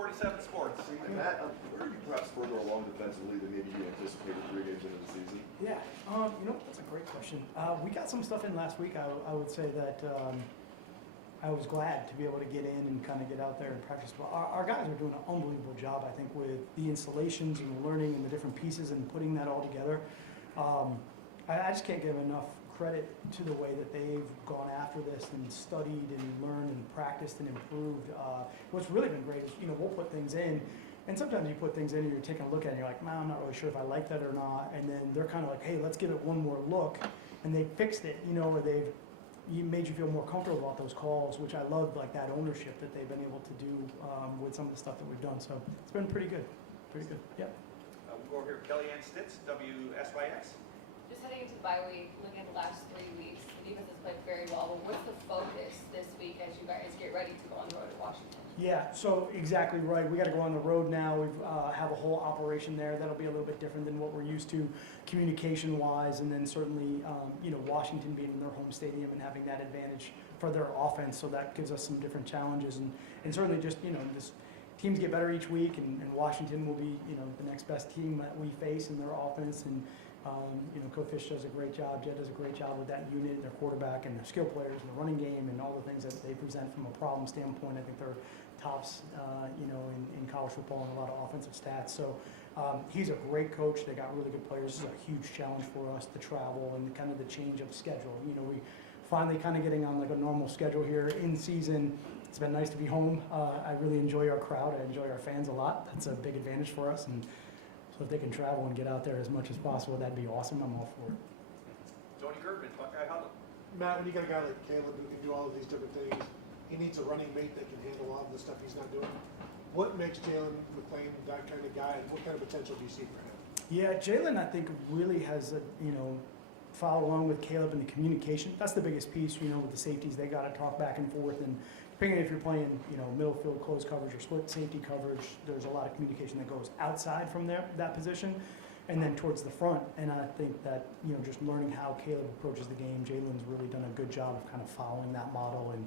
247 Sports. Matt, where are you perhaps further along defensively than maybe you anticipated 3 games into the season? Yeah, that's a great question. We got some stuff in last week. I would say that I was glad to be able to get in and kind of get out there and practice. But our guys are doing an unbelievable job, I think, with the installations and the learning and the different pieces and putting that all together. I just can't give enough credit to the way that they've gone after this and studied and learned and practiced and improved. What's really been great is, we'll put things in, and sometimes you put things in and you're taking a look at it and you're like, man, I'm not really sure if I like that or not. And then they're kind of like, hey, let's give it one more look. And they fixed it, or they've made you feel more comfortable about those calls, which I love, like that ownership that they've been able to do with some of the stuff that we've done. So it's been pretty good. Pretty good, yeah. We'll go over here, Kellyanne Stitz, WSYX. Just heading into the bye week, looking at the last 3 weeks, the defense has played very well. But what's the focus this week as you guys get ready to go on the road to Washington? Yeah, so exactly right. We got to go on the road now. We have a whole operation there. That'll be a little bit different than what we're used to communication-wise, and then certainly, Washington being in their home stadium and having that advantage for their offense. So that gives us some different challenges, and certainly just, this teams get better each week, and Washington will be, the next best team that we face in their offense. And Coach Fish does a great job. Jed does a great job with that unit, their quarterback, and their skill players, and the running game, and all the things that they present from a problem standpoint. I think they're tops, in college football and a lot of offensive stats. So he's a great coach. They got really good players. This is a huge challenge for us, the travel and kind of the change of schedule. We finally kind of getting on like a normal schedule here in season. It's been nice to be home. I really enjoy our crowd. I enjoy our fans a lot. That's a big advantage for us. And so if they can travel and get out there as much as possible, that'd be awesome. I'm all for it. Tony Girdman, Buckeye Huddle. Matt, when you got a guy like Caleb who can do all of these different things, he needs a running mate that can handle a lot of the stuff he's not doing. What makes Jalen McClain that kind of guy, and what kind of potential do you see for him? Yeah, Jalen, I think, really has, followed along with Caleb in the communication. That's the biggest piece, with the safeties. They got to talk back and forth. And depending if you're playing, middle field close coverage or split safety coverage, there's a lot of communication that goes outside from that position and then towards the front. And I think that, just learning how Caleb approaches the game, Jalen's really done a good job of kind of following that model. And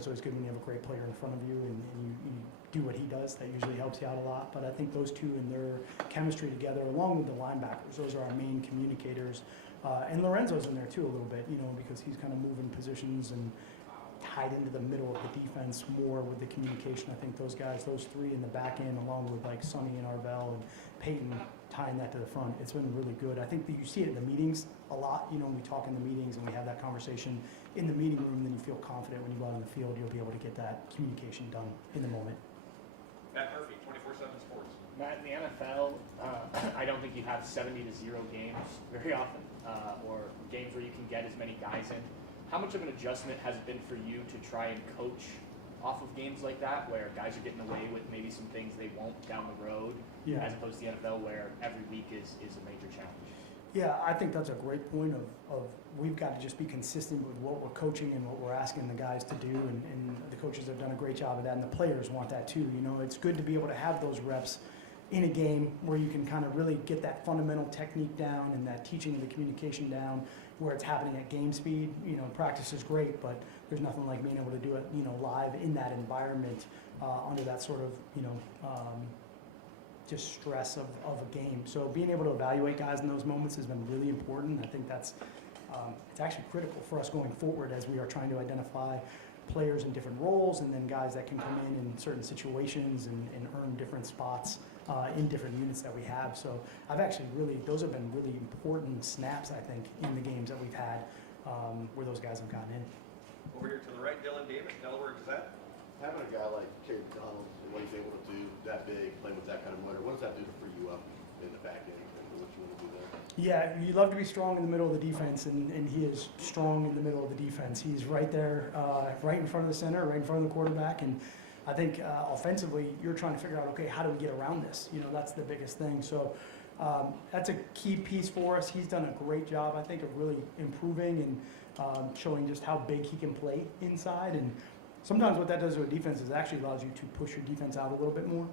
so it's good when you have a great player in front of you and you do what he does. That usually helps you out a lot. But I think those two and their chemistry together, along with the linebackers, those are our main communicators. And Lorenzo's in there too a little bit, because he's kind of moving positions and tied into the middle of the defense more with the communication. I think those guys, those three in the back end, along with like Sonny and Arvell and Peyton, tying that to the front, it's been really good. I think that you see it in the meetings a lot. We talk in the meetings and we have that conversation in the meeting room, then you feel confident when you go out on the field, you'll be able to get that communication done in the moment. Matt Murphy, 24/7 Sports. Matt, in the NFL, I don't think you have 70-0 games very often, or games where you can get as many guys in. How much of an adjustment has it been for you to try and coach off of games like that, where guys are getting away with maybe some things they won't down the road, as opposed to the NFL, where every week is a major challenge? Yeah, I think that's a great point of we've got to just be consistent with what we're coaching and what we're asking the guys to do, and the coaches have done a great job of that, and the players want that too. It's good to be able to have those reps in a game where you can kind of really get that fundamental technique down and that teaching of the communication down where it's happening at game speed. Practice is great, but there's nothing like being able to do it, live in that environment under that sort of, just stress of a game. So being able to evaluate guys in those moments has been really important. I think that's it's actually critical for us going forward as we are trying to identify players in different roles and then guys that can come in certain situations and earn different spots in different units that we have. So I've actually those have been really important snaps, I think, in the games that we've had where those guys have gotten in. Over here to the right, Dylan Davis, Delaware Gazette. Having a guy like Kerry McDonald and what he's able to do that big, playing with that kind of motor, what does that do to free you up in the back end and what you want to do there? Yeah, you love to be strong in the middle of the defense, and he is strong in the middle of the defense. He's right there, right in front of the center, right in front of the quarterback, and I think offensively, you're trying to figure out, okay, how do we get around this? That's the biggest thing. So that's a key piece for us. He's done a great job, I think, of really improving and showing just how big he can play inside. And sometimes what that does to a defense is actually allows you to push your defense out a little bit more.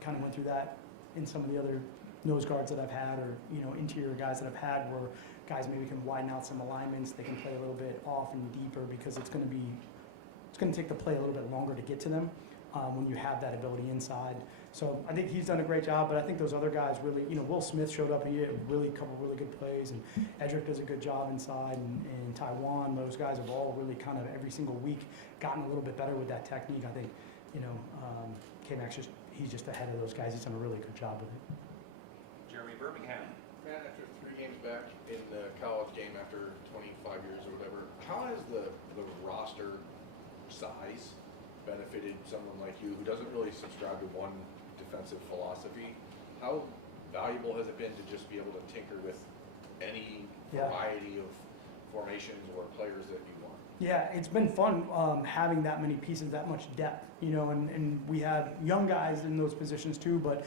Kind of went through that in some of the other nose guards that I've had, or interior guys that I've had, where guys maybe can widen out some alignments. They can play a little bit off and deeper because it's going to take the play a little bit longer to get to them. when you have that ability inside. So I think he's done a great job, but I think those other guys really, Will Smith showed up, he had a couple really good plays, and Edric does a good job inside, and Taiwan, those guys have all really kind of every single week gotten a little bit better with that technique. I think, K-Max he's just ahead of those guys. He's done a really good job with it. Jeremy Birmingham. Matt, after 3 games back in the college game after 25 years or whatever, how has the roster size benefited someone like you who doesn't really subscribe to one defensive philosophy? How valuable has it been to just be able to tinker with any variety of formations or players that you want? Yeah, it's been fun having that many pieces, that much depth, and we have young guys in those positions too, but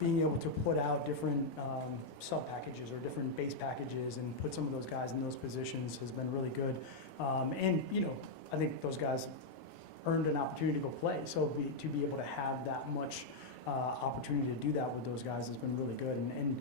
being able to put out different sub packages or different base packages and put some of those guys in those positions has been really good. I think those guys earned an opportunity to go play, so to be able to have that much opportunity to do that with those guys has been really good. And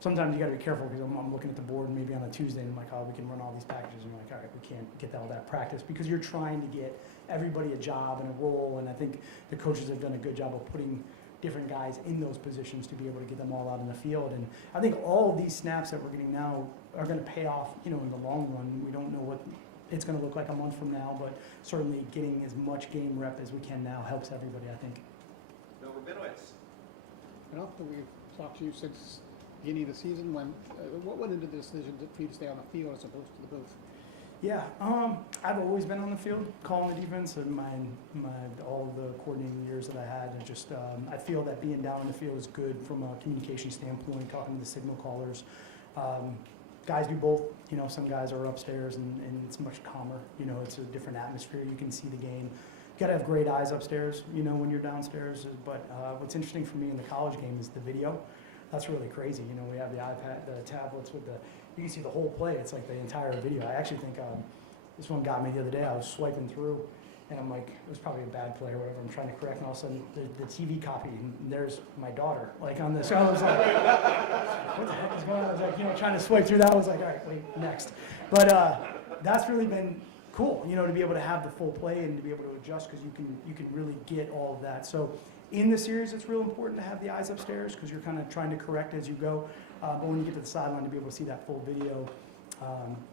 sometimes you got to be careful because I'm looking at the board maybe on a Tuesday and I'm like, oh, we can run all these packages, and you're like, all right, we can't get all that practice because you're trying to get everybody a job and a role. And I think the coaches have done a good job of putting different guys in those positions to be able to get them all out in the field. And I think all of these snaps that we're getting now are going to pay off, in the long run. We don't know what it's going to look like a month from now, but certainly getting as much game rep as we can now helps everybody, I think. Bill Rabinowitz. Well, we've talked to you since the beginning of the season. What went into the decision for you to stay on the field as opposed to the booth? Yeah, I've always been on the field calling the defense, and all of the coordinating years that I had. And just I feel that being down on the field is good from a communication standpoint, talking to the signal callers. Guys do both. Some guys are upstairs, and it's much calmer. It's a different atmosphere. You can see the game. You got to have great eyes upstairs, when you're downstairs. But what's interesting for me in the college game is the video. That's really crazy. We have the iPad, the tablets with you can see the whole play. It's like the entire video. I actually think this one got me the other day. I was swiping through, and I'm like, it was probably a bad play or whatever. I'm trying to correct, and all of a sudden the TV copy, and there's my daughter, on this. So I was like, what the heck is going on? I was like, trying to swipe through that. I was like, all right, wait, next. But that's really been cool, to be able to have the full play and to be able to adjust because you can really get all of that. So in the series, it's real important to have the eyes upstairs because you're kind of trying to correct as you go. But when you get to the sideline, to be able to see that full video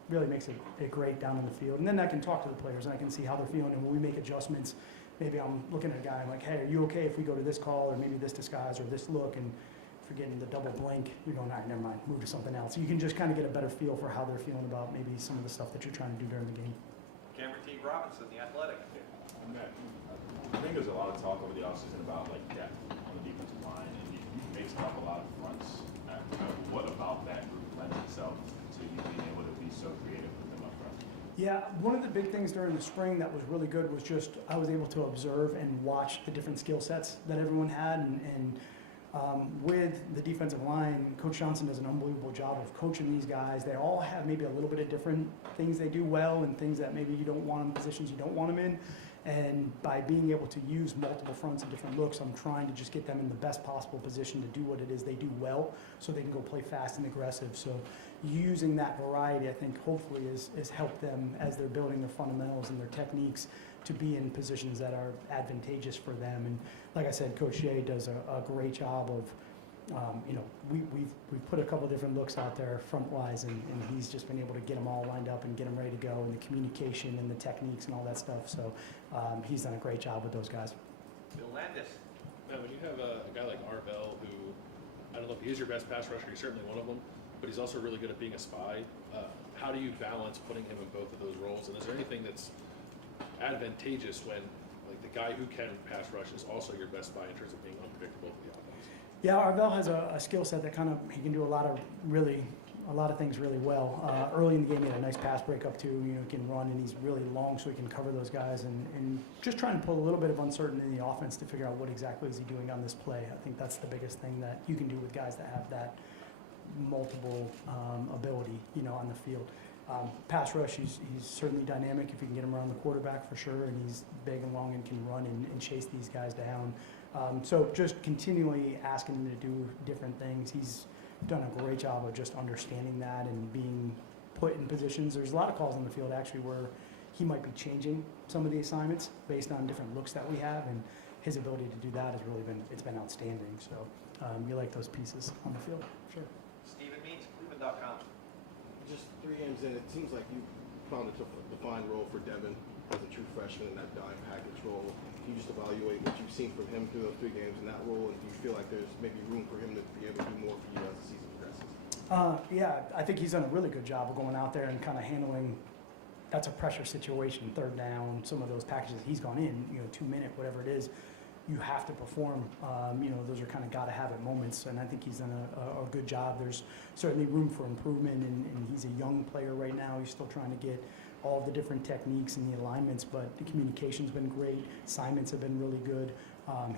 really makes it great down in the field. And then I can talk to the players and I can see how they're feeling. And when we make adjustments, maybe I'm looking at a guy, I'm like, hey, are you okay if we go to this call or maybe this disguise or this look? And forgetting the double blink, you're going, all right, never mind, move to something else. So you can just kind of get a better feel for how they're feeling about maybe some of the stuff that you're trying to do during the game. Cameron T. Robinson, the Athletic. I think there's a lot of talk over the offseason about depth on the defensive line, and you mixed up a lot of fronts. What about that group lends itself to you being able to be so creative with them up front? Yeah, one of the big things during the spring that was really good was just I was able to observe and watch the different skill sets that everyone had, and with the defensive line, Coach Johnson does an unbelievable job of coaching these guys. They all have maybe a little bit of different things they do well and things that maybe you don't want them, positions you don't want them in. And by being able to use multiple fronts and different looks, I'm trying to just get them in the best possible position to do what it is they do well so they can go play fast and aggressive. So using that variety, I think, hopefully is helped them as they're building their fundamentals and their techniques to be in positions that are advantageous for them. And like I said, Coach Shea does a great job of, we've put a couple different looks out there front-wise, and he's just been able to get them all lined up and get them ready to go, and the communication and the techniques and all that stuff. So he's done a great job with those guys. Bill Landis. Now, when you have a guy like Arvell, who, I don't know if he is your best pass rusher, he's certainly one of them, but he's also really good at being a spy. How do you balance putting him in both of those roles? And is there anything that's advantageous when the guy who can pass rush is also your best spy in terms of being unpredictable for the offense? Yeah, Arvell has a skill set that he can do a lot of things really well. Early in the game, he had a nice pass breakup too. He can run, and he's really long, so he can cover those guys. And just trying to pull a little bit of uncertainty in the offense to figure out what exactly is he doing on this play. I think that's the biggest thing that you can do with guys that have that multiple ability, on the field. Pass rush, he's certainly dynamic if you can get him around the quarterback for sure, and he's big and long and can run and chase these guys down. So just continually asking him to do different things. He's done a great job of just understanding that and being put in positions. There's a lot of calls on the field actually where he might be changing some of the assignments based on different looks that we have, and his ability to do that has really been outstanding. So you like those pieces on the field, sure. Stephen Means, Cleveland.com. Just 3 games in, it seems like you found a defined role for Devin as a true freshman in that dime package role. Can you just evaluate what you've seen from him through those 3 games in that role, and do you feel like there's maybe room for him to be able to do more for you as the season progresses? Yeah, I think he's done a really good job of going out there and kind of handling. That's a pressure situation, 3rd down, some of those packages he's gone in, 2-minute, whatever it is, you have to perform. Those are kind of gotta have it moments, and I think he's done a good job. There's certainly room for improvement, and he's a young player right now. He's still trying to get all the different techniques and the alignments, but the communication's been great. Assignments have been really good.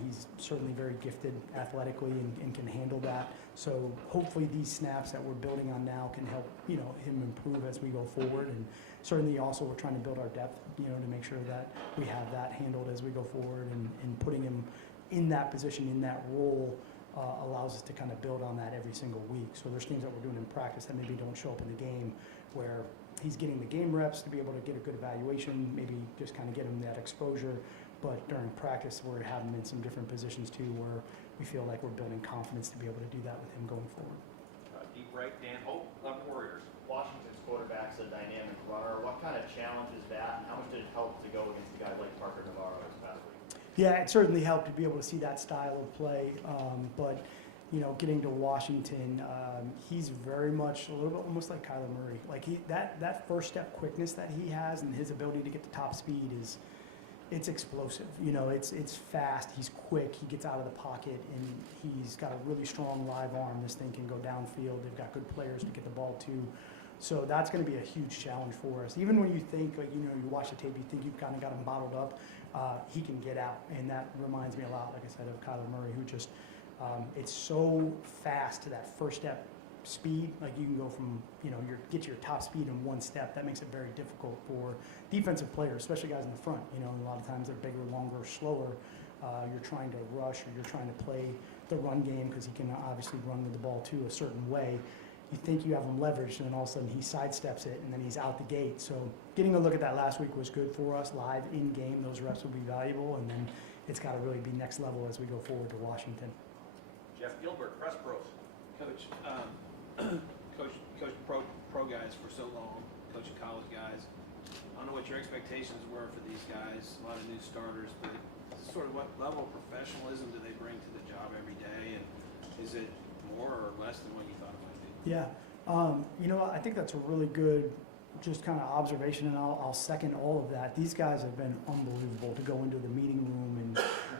He's certainly very gifted athletically and can handle that. So hopefully these snaps that we're building on now can help, him improve as we go forward. And certainly also we're trying to build our depth, to make sure that we have that handled as we go forward, and putting him in that position, in that role, allows us to kind of build on that every single week. So there's things that we're doing in practice that maybe don't show up in the game, where he's getting the game reps to be able to get a good evaluation, maybe just kind of get him that exposure. But during practice, we're having him in some different positions too, where we feel like we're building confidence to be able to do that with him going forward. Deep right, Dan Hope, Cleveland Warriors. Washington's quarterback's a dynamic runner. What kind of challenge is that, and how much did it help to go against a guy like Parker Navarro this past week? Yeah, it certainly helped to be able to see that style of play, but getting to Washington, he's very much a little bit almost like Kyler Murray. Like that first step quickness that he has, and his ability to get the top speed it's explosive. It's fast. He's quick. He gets out of the pocket, and he's got a really strong live arm. This thing can go downfield. They've got good players to get the ball to. So that's going to be a huge challenge for us. Even when you think, you watch the tape, you think you've kind of got him bottled up, he can get out. And that reminds me a lot, like I said, of Kyler Murray, who just, it's so fast to that first step speed. Like you can go from, get your top speed in 1 step. That makes it very difficult for defensive players, especially guys in the front. A lot of times they're bigger, longer, slower. You're trying to rush, or you're trying to play the run game, because he can obviously run with the ball too a certain way. You think you have him leveraged, and then all of a sudden he sidesteps it, and then he's out the gate. So getting a look at that last week was good for us. Live in game, those reps will be valuable, and then it's got to really be next level as we go forward to Washington. Jeff Gilbert, Press Pros. Coach, coach pro guys for so long, coaching college guys. I don't know what your expectations were for these guys. A lot of new starters, but sort of what level of professionalism do they bring to the job every day, and is it more or less than what you thought it might be? Yeah, I think that's a really good just kind of observation, and I'll second all of that. These guys have been unbelievable to go into the meeting room,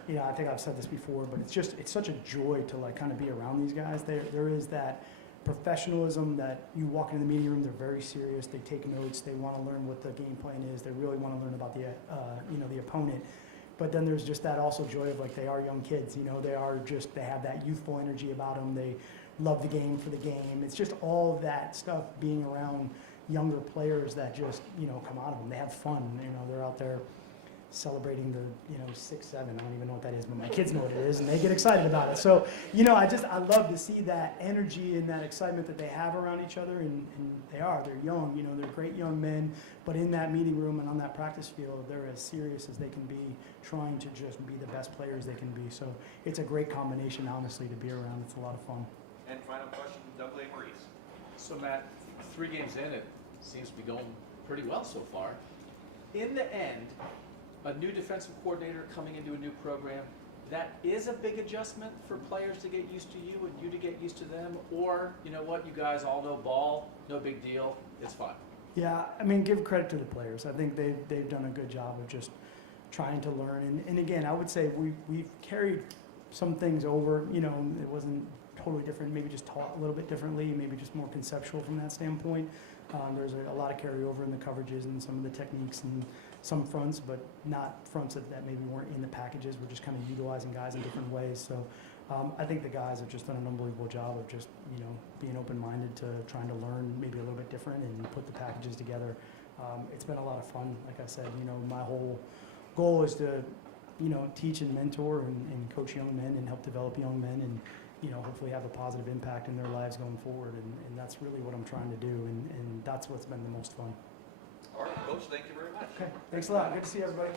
and I think I've said this before, but it's such a joy to kind of be around these guys. There is that professionalism that you walk into the meeting room, they're very serious, they take notes, they want to learn what the game plan is, they really want to learn about the opponent. But then there's just that also joy of they are young kids, they have that youthful energy about them, they love the game for the game. It's just all of that stuff being around younger players that just, come out of them. They have fun, they're out there celebrating the 6, 7, I don't even know what that is, but my kids know what it is, and they get excited about it. So, I love to see that energy and that excitement that they have around each other, and they're young, they're great young men, but in that meeting room and on that practice field, they're as serious as they can be, trying to just be the best players they can be. So it's a great combination, honestly, to be around. It's a lot of fun. And final question, Doug Maurice. So Matt, 3 games in, it seems to be going pretty well so far. In the end, a new defensive coordinator coming into a new program, that is a big adjustment for players to get used to you and you to get used to them, or you know what, you guys all know ball, no big deal, it's fine. Yeah, give credit to the players. I think they've done a good job of just trying to learn. And again, I would say we've carried some things over. It wasn't totally different, maybe just taught a little bit differently, maybe just more conceptual from that standpoint. There's a lot of carryover in the coverages and some of the techniques and some fronts, but not fronts that maybe weren't in the packages. We're just kind of utilizing guys in different ways. So I think the guys have just done an unbelievable job of just, being open-minded to trying to learn maybe a little bit different and put the packages together. It's been a lot of fun. Like I said, my whole goal is to, teach and mentor and coach young men and help develop young men, and hopefully have a positive impact in their lives going forward. And that's really what I'm trying to do, and that's what's been the most fun. All right, Coach, thank you very much. Okay, thanks a lot. Good to see everybody.